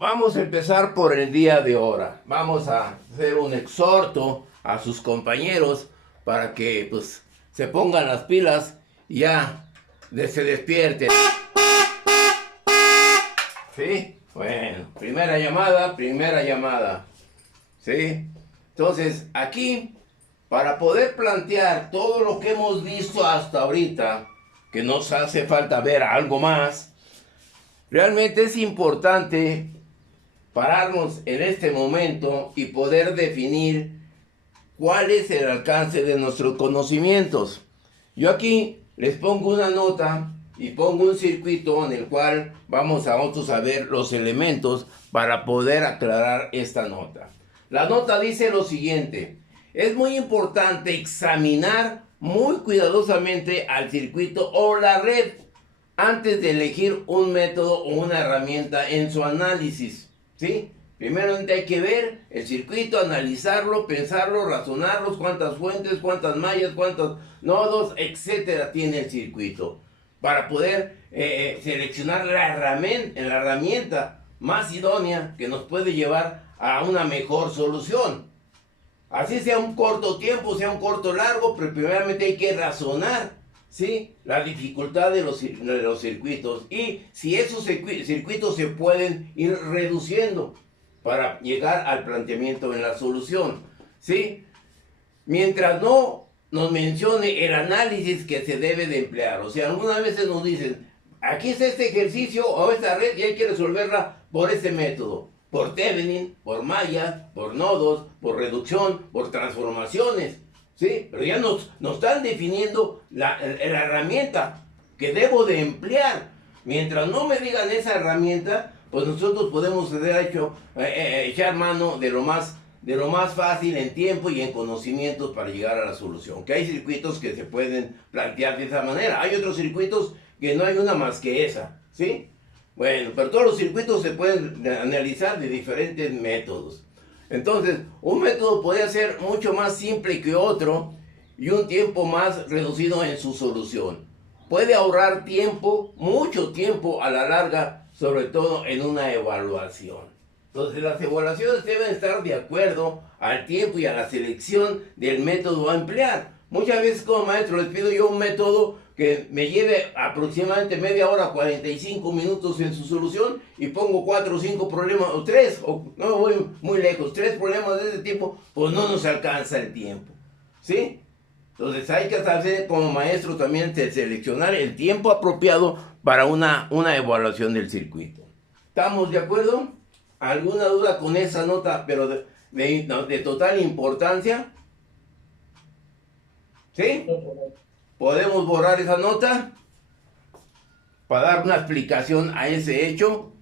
Vamos a empezar por el día de ahora. Vamos a hacer un exhorto a sus compañeros para que pues se pongan las pilas y ya se despierten. ¿Sí? Bueno, primera llamada, primera llamada. ¿Sí? Entonces, aquí, para poder plantear todo lo que hemos visto hasta ahorita, que nos hace falta ver algo más, realmente es importante pararnos en este momento y poder definir cuál es el alcance de nuestros conocimientos. Yo aquí les pongo una nota y pongo un circuito en el cual vamos a nosotros a ver los elementos para poder aclarar esta nota. La nota dice lo siguiente: es muy importante examinar muy cuidadosamente al circuito o la red antes de elegir un método o una herramienta en su análisis, ¿sí? Primero hay que ver el circuito, analizarlo, pensarlo, razonarlo, cuántas fuentes, cuántas mallas, cuántos nodos, etcétera, tiene el circuito, para poder seleccionar la herramienta más idónea que nos puede llevar a una mejor solución. Así sea un corto tiempo, sea un corto largo, pero primeramente hay que razonar, ¿sí?, la dificultad de los circuitos y si esos circuitos se pueden ir reduciendo para llegar al planteamiento en la solución, ¿sí? Mientras no nos mencione el análisis que se debe de emplear. O sea, algunas veces nos dicen, aquí está este ejercicio o esta red y hay que resolverla por ese método. Por Thevenin, por mallas, por nodos, por reducción, por transformaciones, ¿sí? Pero ya nos están definiendo la herramienta que debo de emplear. Mientras no me digan esa herramienta, pues nosotros podemos echar mano de lo más fácil en tiempo y en conocimientos para llegar a la solución. Que hay circuitos que se pueden plantear de esa manera. Hay otros circuitos que no hay una más que esa, ¿sí? Bueno, pero todos los circuitos se pueden analizar de diferentes métodos. Entonces, un método puede ser mucho más simple que otro y un tiempo más reducido en su solución. Puede ahorrar tiempo, mucho tiempo a la larga, sobre todo en una evaluación. Entonces, las evaluaciones deben estar de acuerdo al tiempo y a la selección del método a emplear. Muchas veces como maestro les pido yo un método que me lleve aproximadamente media hora, 45 minutos en su solución y pongo 4 o 5 problemas, o 3, o no voy muy lejos, 3 problemas de ese tipo, pues no nos alcanza el tiempo, ¿sí? Entonces hay que saber como maestro también de seleccionar el tiempo apropiado para una evaluación del circuito. ¿Estamos de acuerdo? ¿Alguna duda con esa nota, pero de total importancia? ¿Sí? ¿Podemos borrar esa nota para dar una explicación a ese hecho?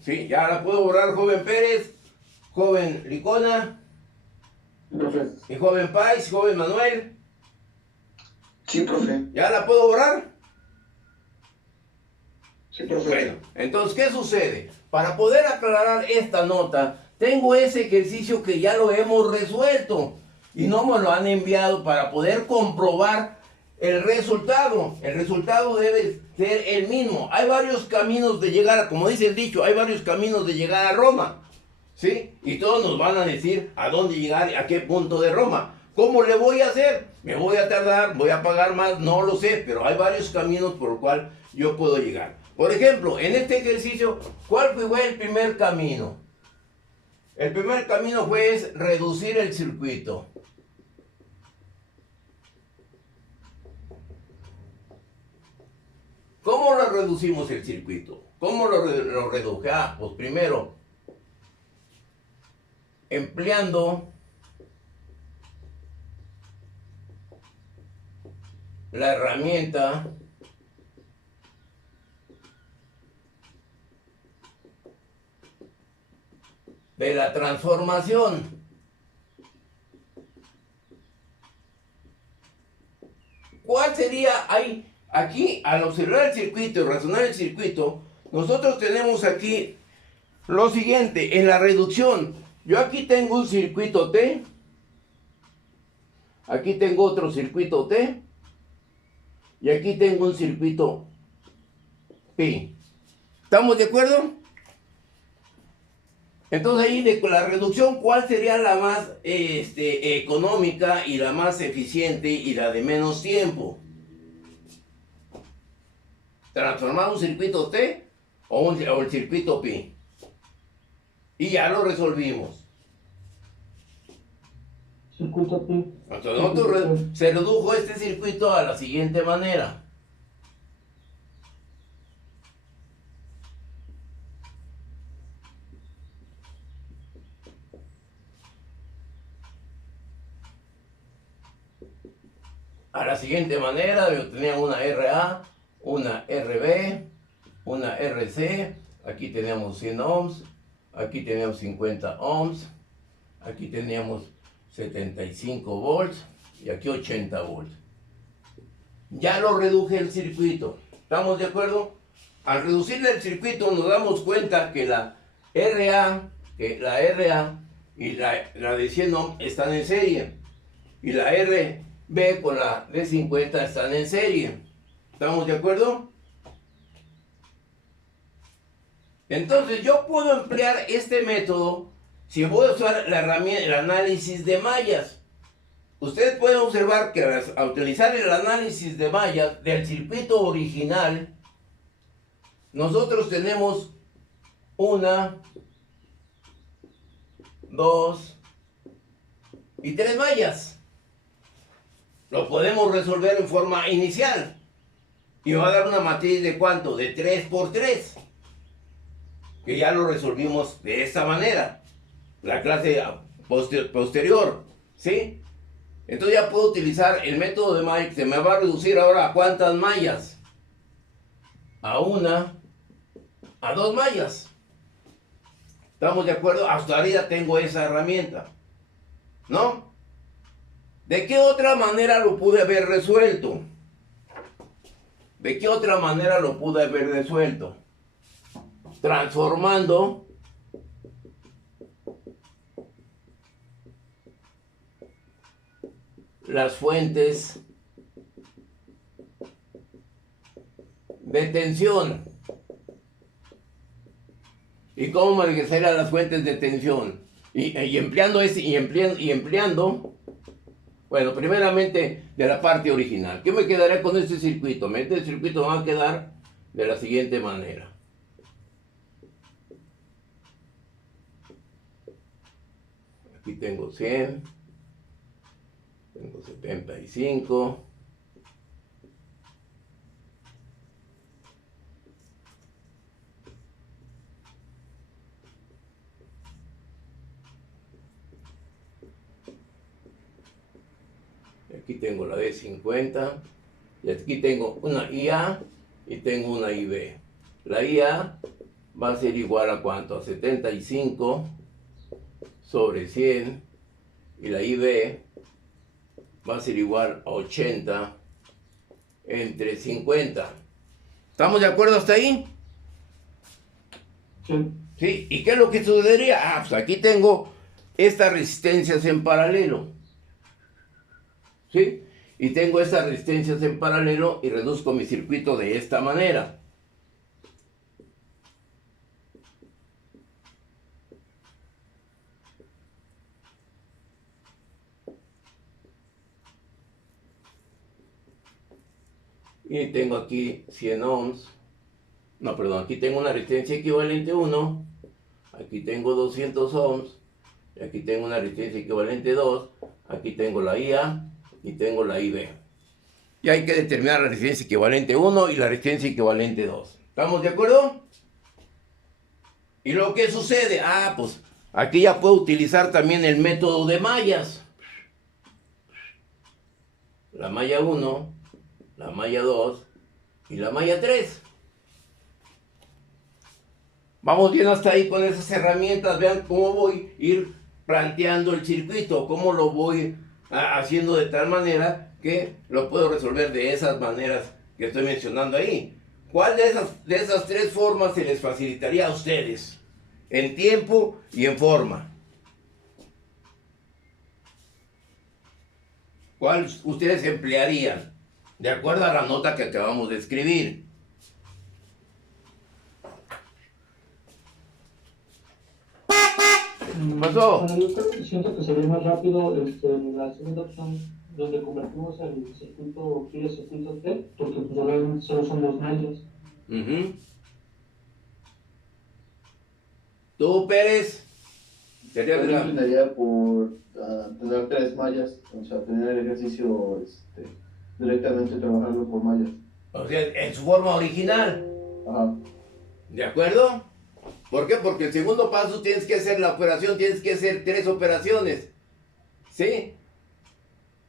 Sí, ya la puedo borrar, joven Pérez, joven Licona, Profe. y joven Pais, joven Manuel. Sí, profe. ¿Ya la puedo borrar? Sí, profe. Bueno, entonces, ¿qué sucede? Para poder aclarar esta nota, tengo ese ejercicio que ya lo hemos resuelto y no me lo han enviado para poder comprobar el resultado. El resultado debe ser el mismo. Hay varios caminos de llegar, como dice el dicho, hay varios caminos de llegar a Roma, ¿sí? Y todos nos van a decir a dónde llegar, a qué punto de Roma. ¿Cómo le voy a hacer? ¿Me voy a tardar? ¿Voy a pagar más? No lo sé, pero hay varios caminos por los cuales yo puedo llegar. Por ejemplo, en este ejercicio, ¿cuál fue el primer camino? El primer camino fue reducir el circuito. ¿Cómo lo reducimos el circuito? ¿Cómo lo reduje? Pues primero, empleando la herramienta de la transformación. ¿Cuál sería ahí? Aquí, al observar el circuito y razonar el circuito, nosotros tenemos aquí lo siguiente, en la reducción. Yo aquí tengo un circuito T, aquí tengo otro circuito T, y aquí tengo un circuito pi. ¿Estamos de acuerdo? Entonces ahí de la reducción, ¿cuál sería la más económica y la más eficiente y la de menos tiempo? ¿Transformar un circuito T o el circuito pi? Y ya lo resolvimos. Circuito pi. Entonces se redujo este circuito a la siguiente manera. A la siguiente manera, yo tenía una RA, una RB, una RC, aquí teníamos 100 ohms, aquí teníamos 50 ohms, aquí teníamos 75 volts y aquí 80 volts. Ya lo reduje el circuito, ¿estamos de acuerdo? Al reducir el circuito nos damos cuenta que la RA y la de 100 ohms están en serie y la RB con la de 50 están en serie. ¿Estamos de acuerdo? Entonces yo puedo emplear este método si voy a usar la herramienta, el análisis de mallas. Ustedes pueden observar que al utilizar el análisis de mallas del circuito original, nosotros tenemos 1, 2 y 3 mallas. Lo podemos resolver en forma inicial. Y va a dar una matriz de ¿cuánto? De 3 por 3. Que ya lo resolvimos de esta manera. La clase posterior. ¿Sí? Entonces ya puedo utilizar el método de malla que se me va a reducir ahora a ¿cuántas mallas? A 1, a 2 mallas. ¿Estamos de acuerdo? Hasta ahora tengo esa herramienta. ¿No? ¿De qué otra manera lo pude haber resuelto? ¿De qué otra manera lo pude haber resuelto? Transformando las fuentes de tensión. ¿Y cómo manejar las fuentes de tensión? Y empleando, bueno, primeramente de la parte original. ¿Qué me quedará con este circuito? Este circuito va a quedar de la siguiente manera. Aquí tengo 100, tengo 75. Aquí tengo la de 50 y aquí tengo una IA y tengo una IB. La IA va a ser igual a ¿cuánto? A 75 sobre 100 y la IB va a ser igual a 80 entre 50. ¿Estamos de acuerdo hasta ahí? Sí. ¿Sí? ¿Y qué es lo que sucedería? Pues aquí tengo estas resistencias en paralelo. ¿Sí? Y tengo estas resistencias en paralelo y reduzco mi circuito de esta manera. Y tengo aquí 100 ohms. No, perdón, aquí tengo una resistencia equivalente 1. Aquí tengo 200 ohms. Y aquí tengo una resistencia equivalente 2. Aquí tengo la IA y tengo la IB. Y hay que determinar la resistencia equivalente 1 y la resistencia equivalente 2. ¿Estamos de acuerdo? ¿Y lo que sucede? Pues aquí ya puedo utilizar también el método de mallas. La malla 1, la malla 2 y la malla 3. Vamos bien hasta ahí con esas herramientas. Vean cómo voy a ir planteando el circuito, cómo lo voy haciendo de tal manera que lo puedo resolver de esas maneras que estoy mencionando ahí. ¿Cuál de esas tres formas se les facilitaría a ustedes? En tiempo y en forma. ¿Cuál ustedes emplearían? De acuerdo a la nota que acabamos de escribir. pasó? Bueno, yo siento que sería más rápido la segunda opción, donde convertimos el circuito pi a circuito T, porque pues, obviamente solo son dos mallas. Ujú. Tú, Pérez, sería Yo de me la... inclinaría por tener tres mallas, o sea, tener el ejercicio directamente trabajarlo por mallas. O sea, en su forma original. Ajá. ¿De acuerdo? ¿Por qué? Porque el segundo paso tienes que hacer la operación, tienes que hacer tres operaciones. ¿Sí?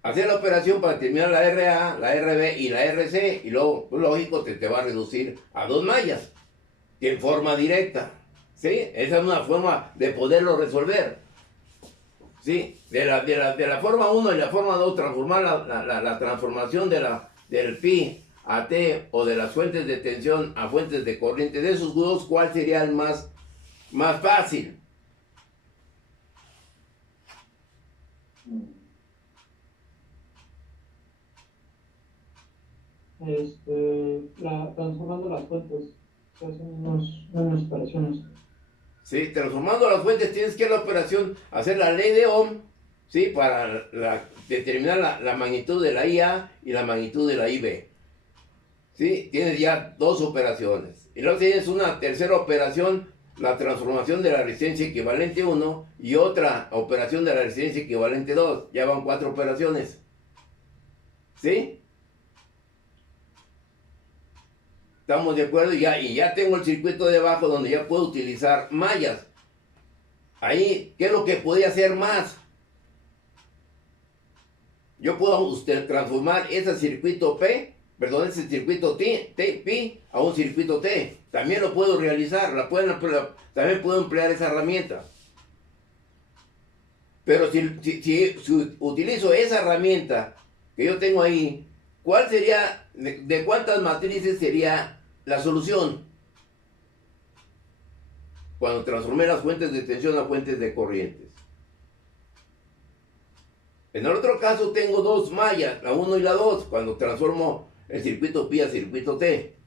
Hacer la operación para terminar la RA, la RB y la RC. Y luego, pues, lógico, te va a reducir a dos mallas. En forma directa. ¿Sí? Esa es una forma de poderlo resolver. ¿Sí? De la forma uno y la forma 2 transformar la transformación del pi a t o de las fuentes de tensión a fuentes de corriente. De esos dos, ¿cuál sería el más fácil? Transformando las fuentes, se hacen unas operaciones. ¿Sí? Transformando las fuentes tienes que la operación, hacer la ley de Ohm, ¿sí? Para determinar la magnitud de la IA y la magnitud de la IB. ¿Sí? Tienes ya dos operaciones. Y luego tienes una tercera operación, la transformación de la resistencia equivalente 1 y otra operación de la resistencia equivalente 2. Ya van cuatro operaciones. ¿Sí? ¿Estamos de acuerdo? Y ya tengo el circuito de abajo donde ya puedo utilizar mallas. Ahí, ¿qué es lo que podía hacer más? Yo puedo transformar ese circuito P, perdón, ese circuito Pi a un circuito T. También lo puedo realizar, también puedo emplear esa herramienta. Pero si utilizo esa herramienta que yo tengo ahí, ¿cuál sería, de cuántas matrices sería la solución? Cuando transformé las fuentes de tensión a fuentes de corrientes. En el otro caso tengo dos mallas, la 1 y la 2, cuando transformo el circuito pi a circuito T.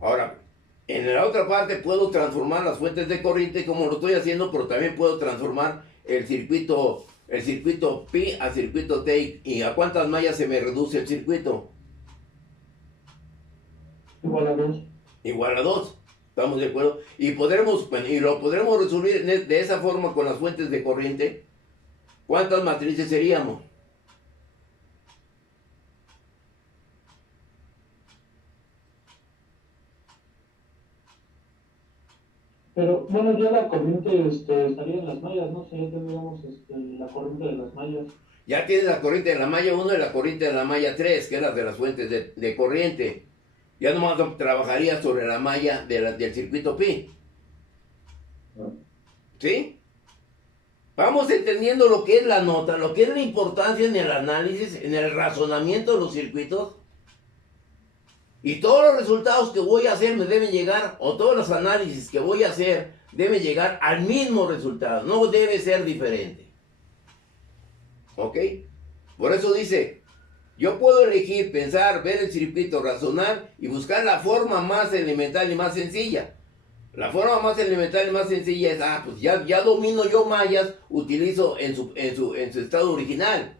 Ahora, en la otra parte puedo transformar las fuentes de corriente como lo estoy haciendo, pero también puedo transformar el circuito pi a circuito T. ¿Y a cuántas mallas se me reduce el circuito? Igual a dos. Igual a 2. ¿Estamos de acuerdo? Y lo podremos resolver de esa forma con las fuentes de corriente. ¿Cuántas matrices seríamos? Pero bueno, ya la corriente estaría en las mallas, ¿no? Si ya tendríamos la corriente de las mallas. Ya tienes la corriente de la malla 1 y la corriente de la malla 3, que es la de las fuentes de corriente. Ya nomás trabajaría sobre la malla del circuito pi. ¿Sí? Vamos entendiendo lo que es la nota, lo que es la importancia en el análisis, en el razonamiento de los circuitos. Y todos los resultados que voy a hacer me deben llegar, o todos los análisis que voy a hacer deben llegar al mismo resultado. No debe ser diferente. ¿Ok? Por eso dice, yo puedo elegir, pensar, ver el circuito, razonar y buscar la forma más elemental y más sencilla. La forma más elemental y más sencilla es, pues ya domino yo mallas, utilizo en su estado original.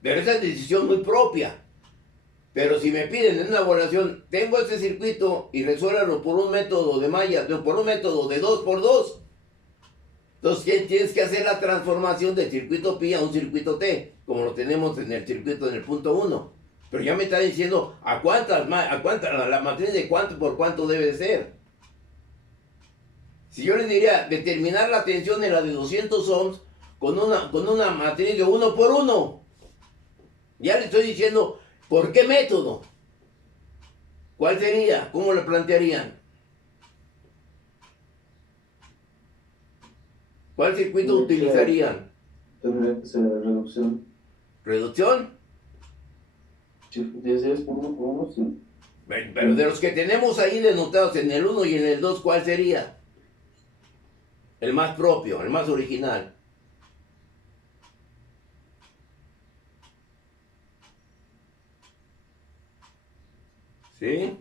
Pero esa es decisión muy propia. Pero si me piden en una evaluación, tengo este circuito y resuélvalo por un método de mallas, por un método de 2x2. Entonces tienes que hacer la transformación del circuito pi a un circuito T, como lo tenemos en el circuito en el punto 1. Pero ya me está diciendo a cuántas la matriz de cuánto por cuánto debe ser. Si yo les diría determinar la tensión en la de 200 ohms con una matriz de 1 por 1, ya le estoy diciendo por qué método. ¿Cuál sería? ¿Cómo lo plantearían? ¿Cuál circuito utilizarían? Tendría que ser reducción. ¿Reducción? Si 10 por uno, sí. Pero de los que tenemos ahí denotados en el 1 y en el 2, ¿cuál sería? El más propio, el más original. ¿Sí?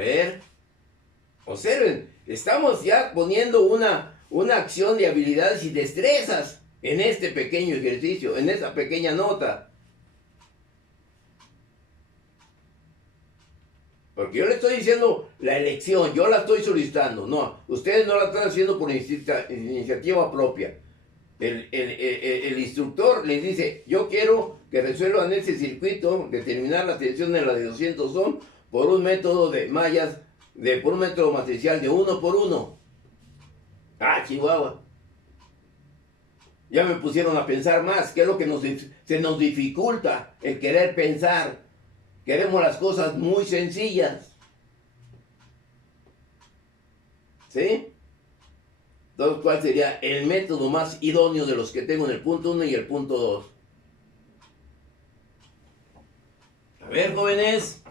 ver, observen, estamos ya poniendo una acción de habilidades y destrezas en este pequeño ejercicio, en esta pequeña nota. Porque yo le estoy diciendo la elección, yo la estoy solicitando. No, ustedes no la están haciendo por iniciativa propia. El instructor les dice, yo quiero que resuelvan ese circuito, determinar la tensión en la de 200 ohm por un método de mallas, por un método matricial de 1 por 1. Ah, Chihuahua. Ya me pusieron a pensar más, ¿qué es lo que se nos dificulta? El querer pensar. Queremos las cosas muy sencillas. ¿Sí? Entonces, ¿cuál sería el método más idóneo de los que tengo en el punto 1 y el punto 2? A ver, jóvenes.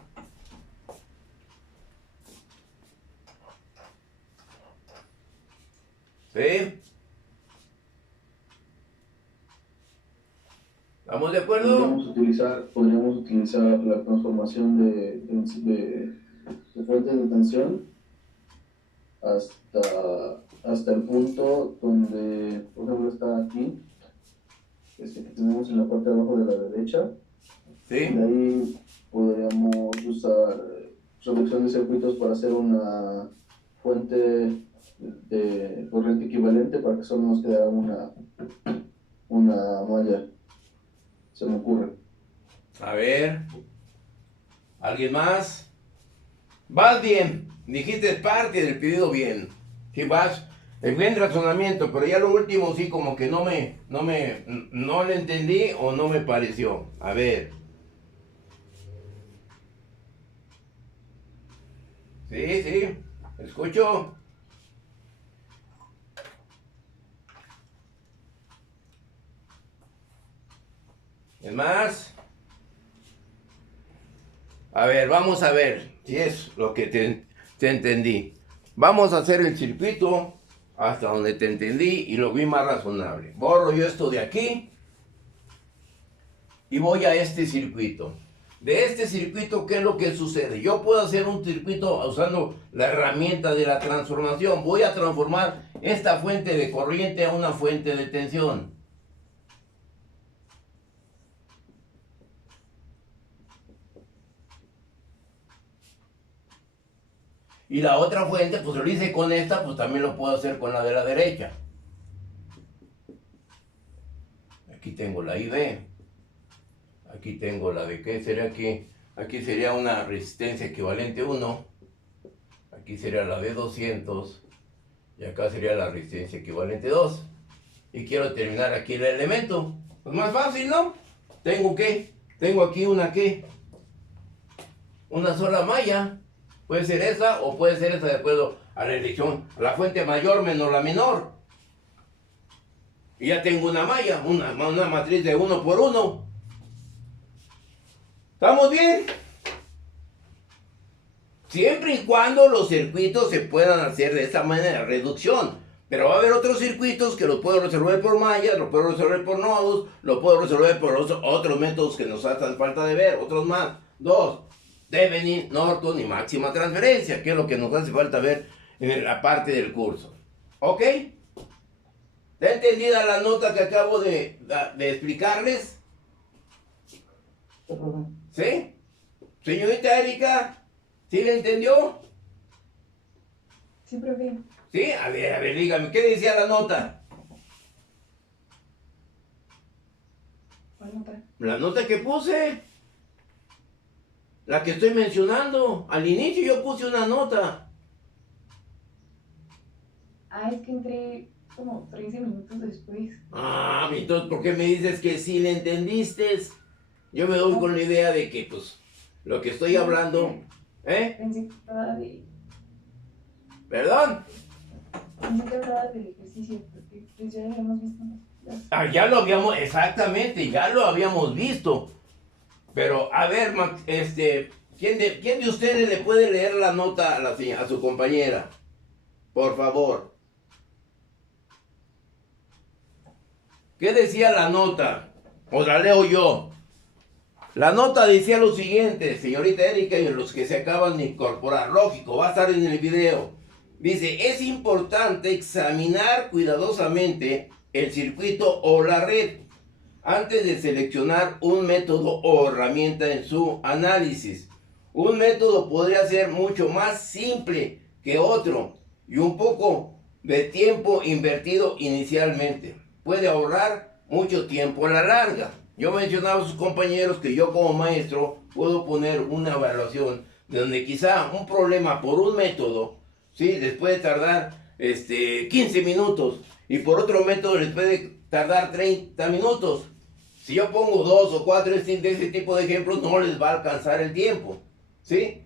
¿Sí? ¿Estamos de acuerdo? Podríamos utilizar la transformación de fuentes de tensión hasta el punto donde, por ejemplo, está aquí, que tenemos en la parte de abajo de la derecha. Sí. De ahí podríamos usar reducción de circuitos para hacer una fuente de corriente equivalente para que solo nos quede una malla. Se me ocurre. A ver. ¿Alguien más? Vas bien. Dijiste parte del pedido bien. Sí, vas. El buen razonamiento, pero ya lo último sí como que no le entendí o no me pareció. A ver. Sí. Escucho. ¿Es más? A ver, vamos a ver si es lo que te entendí. Vamos a hacer el circuito hasta donde te entendí y lo vi más razonable. Borro yo esto de aquí y voy a este circuito. De este circuito, ¿qué es lo que sucede? Yo puedo hacer un circuito usando la herramienta de la transformación. Voy a transformar esta fuente de corriente a una fuente de tensión. Y la otra fuente, pues lo hice con esta, pues también lo puedo hacer con la de la derecha. Aquí tengo la IB. Aquí tengo la de, ¿qué sería aquí? Aquí sería una resistencia equivalente 1. Aquí sería la de 200. Y acá sería la resistencia equivalente 2. Y quiero terminar aquí el elemento. Pues más fácil, ¿no? ¿Tengo qué? Tengo aquí una ¿qué? Una sola malla. Puede ser esa o puede ser esa de acuerdo a la elección. La fuente mayor menos la menor. Y ya tengo una malla, una matriz de 1 por 1. ¿Estamos bien? Siempre y cuando los circuitos se puedan hacer de esta manera, reducción. Pero va a haber otros circuitos que los puedo resolver por mallas, los puedo resolver por nodos, los puedo resolver por otros métodos que nos hacen falta de ver, otros más. 2. Thevenin, Norton y máxima transferencia, que es lo que nos hace falta ver en la parte del curso. ¿Ok? ¿Está entendida la nota que acabo de explicarles? ¿Sí? Señorita Erika, ¿sí le entendió? Sí, profe. ¿Sí? A ver, dígame, ¿qué decía la nota? ¿Cuál nota? La nota que puse. La que estoy mencionando. Al inicio yo puse una nota. Ah, es que entré como 13 minutos después. Ah, entonces, ¿por qué me dices que sí le entendiste? Yo me doy con la idea de que, pues, lo que estoy hablando... ¿Eh? Pensé que hablaba de... ¿Perdón? Pensé que hablaba del ejercicio, porque pues ya habíamos visto las... Ah, ya lo habíamos... Exactamente, ya lo habíamos visto. Pero, a ver, ¿quién de ustedes le puede leer la nota a su compañera? Por favor. ¿Qué decía la nota? ¿O la leo yo? La nota decía lo siguiente, señorita Erika, y los que se acaban de incorporar, lógico, va a estar en el video. Dice, es importante examinar cuidadosamente el circuito o la red antes de seleccionar un método o herramienta en su análisis. Un método podría ser mucho más simple que otro y un poco de tiempo invertido inicialmente puede ahorrar mucho tiempo a la larga. Yo mencionaba a sus compañeros que yo como maestro puedo poner una evaluación donde quizá un problema por un método, ¿sí?, les puede tardar 15 minutos y por otro método les puede tardar 30 minutos. Si yo pongo 2 o 4 de ese tipo de ejemplos, no les va a alcanzar el tiempo, ¿sí?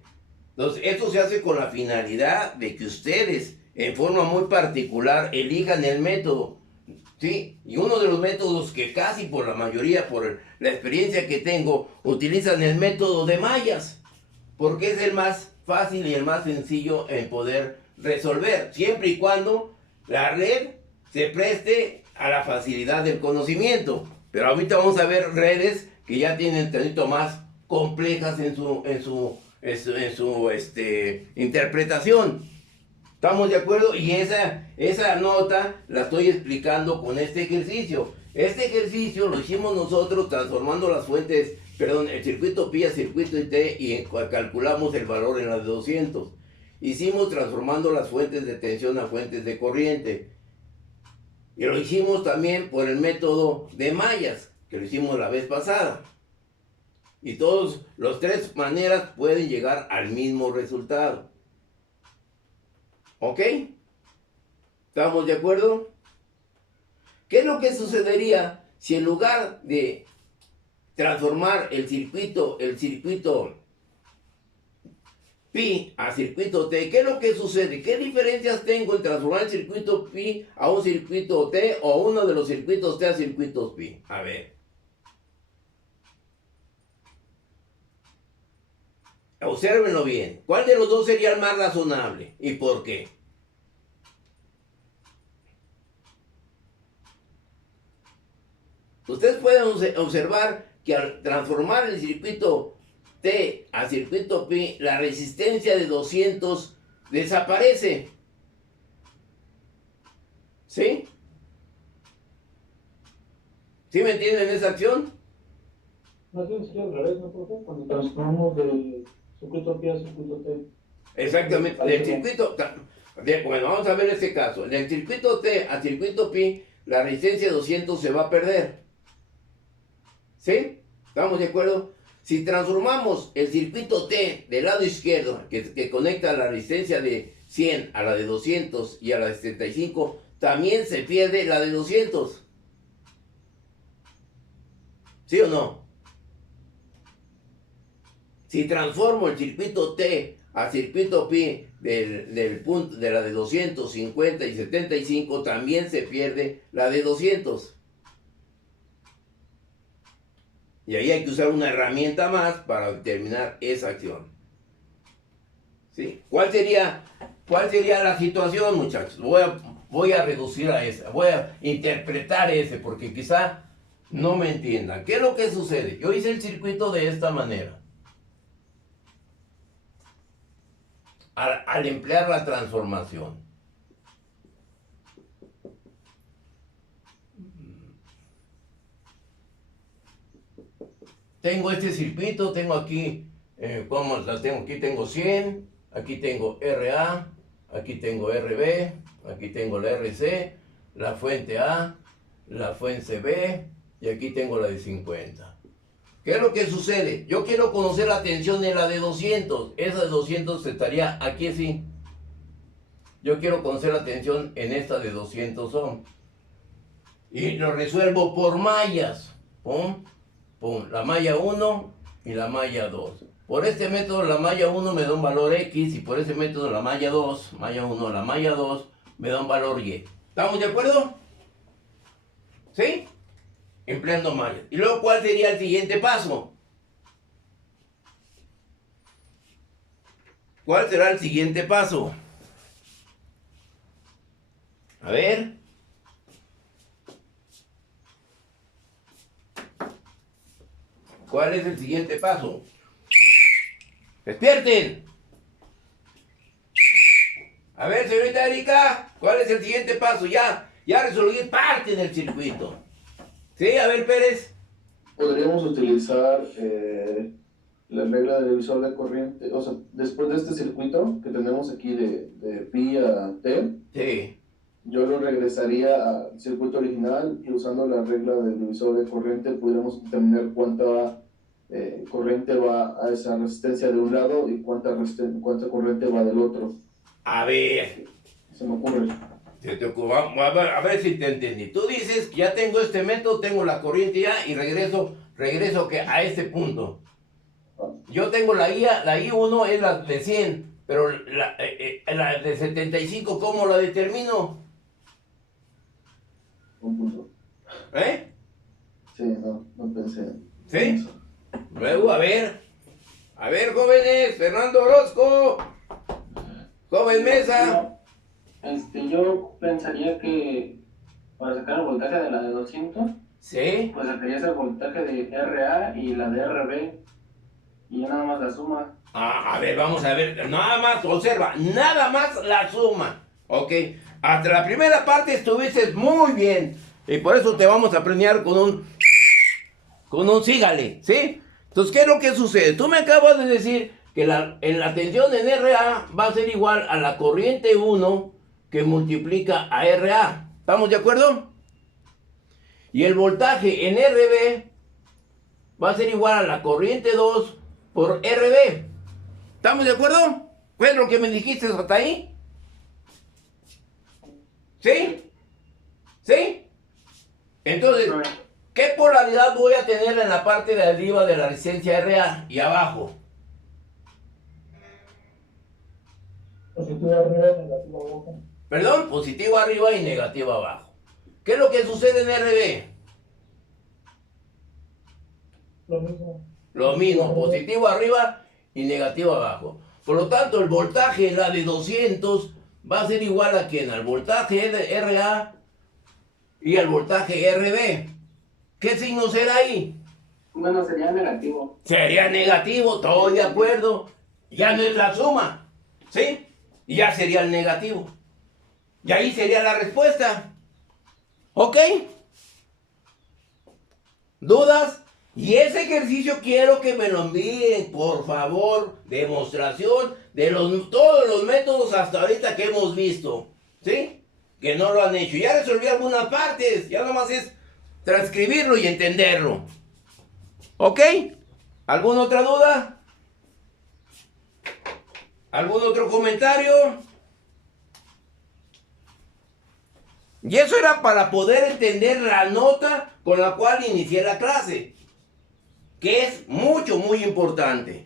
Entonces, esto se hace con la finalidad de que ustedes, en forma muy particular, elijan el método, ¿sí? Y uno de los métodos que casi por la mayoría, por la experiencia que tengo, utilizan el método de mallas, porque es el más fácil y el más sencillo en poder resolver, siempre y cuando la red se preste a la facilidad del conocimiento. Pero ahorita vamos a ver redes que ya tienen tantito más complejas en su interpretación. ¿Estamos de acuerdo? Y esa nota la estoy explicando con este ejercicio. Este ejercicio lo hicimos nosotros transformando las fuentes, perdón, el circuito pi a circuito T y calculamos el valor en la de 200. Hicimos transformando las fuentes de tensión a fuentes de corriente. Y lo hicimos también por el método de mallas, que lo hicimos la vez pasada. Y todas las tres maneras pueden llegar al mismo resultado. ¿Ok? ¿Estamos de acuerdo? ¿Qué es lo que sucedería si en lugar de transformar el circuito pi a circuito T, ¿qué es lo que sucede? ¿Qué diferencias tengo en transformar el circuito pi a un circuito T o uno de los circuitos T a circuitos pi? A ver. Obsérvenlo bien. ¿Cuál de los dos sería el más razonable? ¿Y por qué? Ustedes pueden observar que al transformar el circuito T a circuito pi, la resistencia de 200 desaparece. ¿Sí? ¿Sí me entienden esa acción? Más bien sería al revés, ¿no, profe? Cuando transformamos del circuito pi a circuito T. Exactamente. Del circuito, bueno, vamos a ver este caso. Del circuito T a circuito pi, la resistencia de 200 se va a perder. ¿Sí? ¿Estamos de acuerdo? Si transformamos el circuito T del lado izquierdo, que conecta la resistencia de 100 a la de 200 y a la de 75, también se pierde la de 200. ¿Sí o no? Si transformo el circuito T a circuito pi del punto de la de 250 y 75, también se pierde la de 200. Y ahí hay que usar una herramienta más para determinar esa acción. ¿Sí? ¿Cuál sería la situación, muchachos? Voy a reducir a esa, voy a interpretar ese, porque quizá no me entiendan. ¿Qué es lo que sucede? Yo hice el circuito de esta manera. Al emplear la transformación. Tengo este circuito, tengo aquí, ¿cómo la tengo? Aquí tengo 100, aquí tengo RA, aquí tengo RB, aquí tengo la RC, la fuente A, la fuente B y aquí tengo la de 50. ¿Qué es lo que sucede? Yo quiero conocer la tensión de la de 200. Esa de 200 estaría aquí así. Yo quiero conocer la tensión en esta de 200 ohm. Y lo resuelvo por mallas. Pum, pum. La malla 1 y la malla 2. Por este método la malla 1 me da un valor X y por ese método la malla 2, malla 1, la malla 2 me da un valor Y. ¿Estamos de acuerdo? ¿Sí? Empleando mallas. ¿Y luego cuál sería el siguiente paso? ¿Cuál será el siguiente paso? A ver. ¿Cuál es el siguiente paso? ¡Despierten! A ver, señorita Erika, ¿cuál es el siguiente paso? Ya resolví parte del circuito. ¿Sí? A ver, Pérez. Podríamos utilizar la regla del divisor de corriente, o sea, después de este circuito que tenemos aquí de pi a t, Sí. yo lo regresaría al circuito original y usando la regla del divisor de corriente podríamos determinar cuánta corriente va a esa resistencia de un lado y cuánta corriente va del otro. A ver. Se me ocurre. A ver si te entendí. Tú dices que ya tengo este método, tengo la corriente ya y regreso que a este punto. Yo tengo la I1 es la de 100, pero la de 75, ¿cómo la determino? Un punto. ¿Eh? Sí, no pensé en ¿Sí? eso. Luego, a ver, jóvenes, Fernando Orozco, joven Mesa. Yo pensaría que para sacar el voltaje de la de 200, Sí. pues sacarías el voltaje de RA y la de RB y ya nada más la suma. A ver, vamos a ver, nada más, observa, nada más la suma, ¿ok? Hasta la primera parte estuviste muy bien, y por eso te vamos a premiar con un sígale, ¿sí? Entonces, ¿qué es lo que sucede? Tú me acabas de decir que en la tensión en RA va a ser igual a la corriente 1 que multiplica a RA, ¿estamos de acuerdo? Y el voltaje en RB va a ser igual a la corriente 2 por RB. ¿Estamos de acuerdo? ¿Fue lo que me dijiste hasta ahí? ¿Sí? ¿Sí? Entonces, ¿qué polaridad voy a tener en la parte de arriba de la resistencia RA y abajo? Positivo arriba y negativo abajo. Perdón, positivo arriba y negativo abajo. ¿Qué es lo que sucede en RB? Lo mismo. Lo mismo, positivo arriba y negativo abajo. Por lo tanto, el voltaje, la de 200, va a ser igual a ¿quién? Al voltaje de RA y al voltaje RB. ¿Qué signo será ahí? Bueno, sería negativo. Sería negativo, estoy de acuerdo. Ya no es la suma, ¿sí? Y ya sería el negativo. Y ahí sería la respuesta. ¿Ok? ¿Dudas? Y ese ejercicio quiero que me lo envíen, por favor. Demostración de todos los métodos hasta ahorita que hemos visto. ¿Sí? Que no lo han hecho. Ya resolví algunas partes. Ya nomás es transcribirlo y entenderlo. ¿Ok? ¿Alguna otra duda? ¿Algún otro comentario? Y eso era para poder entender la nota con la cual inicié la clase, que es muy importante.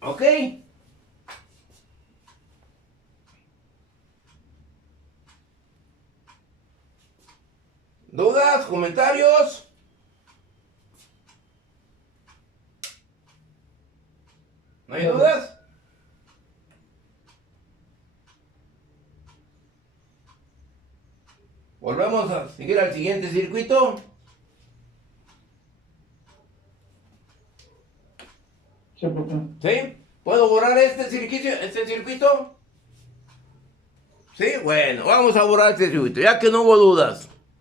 ¿Ok? ¿Dudas? ¿Comentarios? ¿No hay dudas? Volvemos a seguir al siguiente circuito. Sí, ¿por qué? ¿Sí? ¿Puedo borrar este circuito? Sí, bueno, vamos a borrar este circuito, ya que no hubo dudas.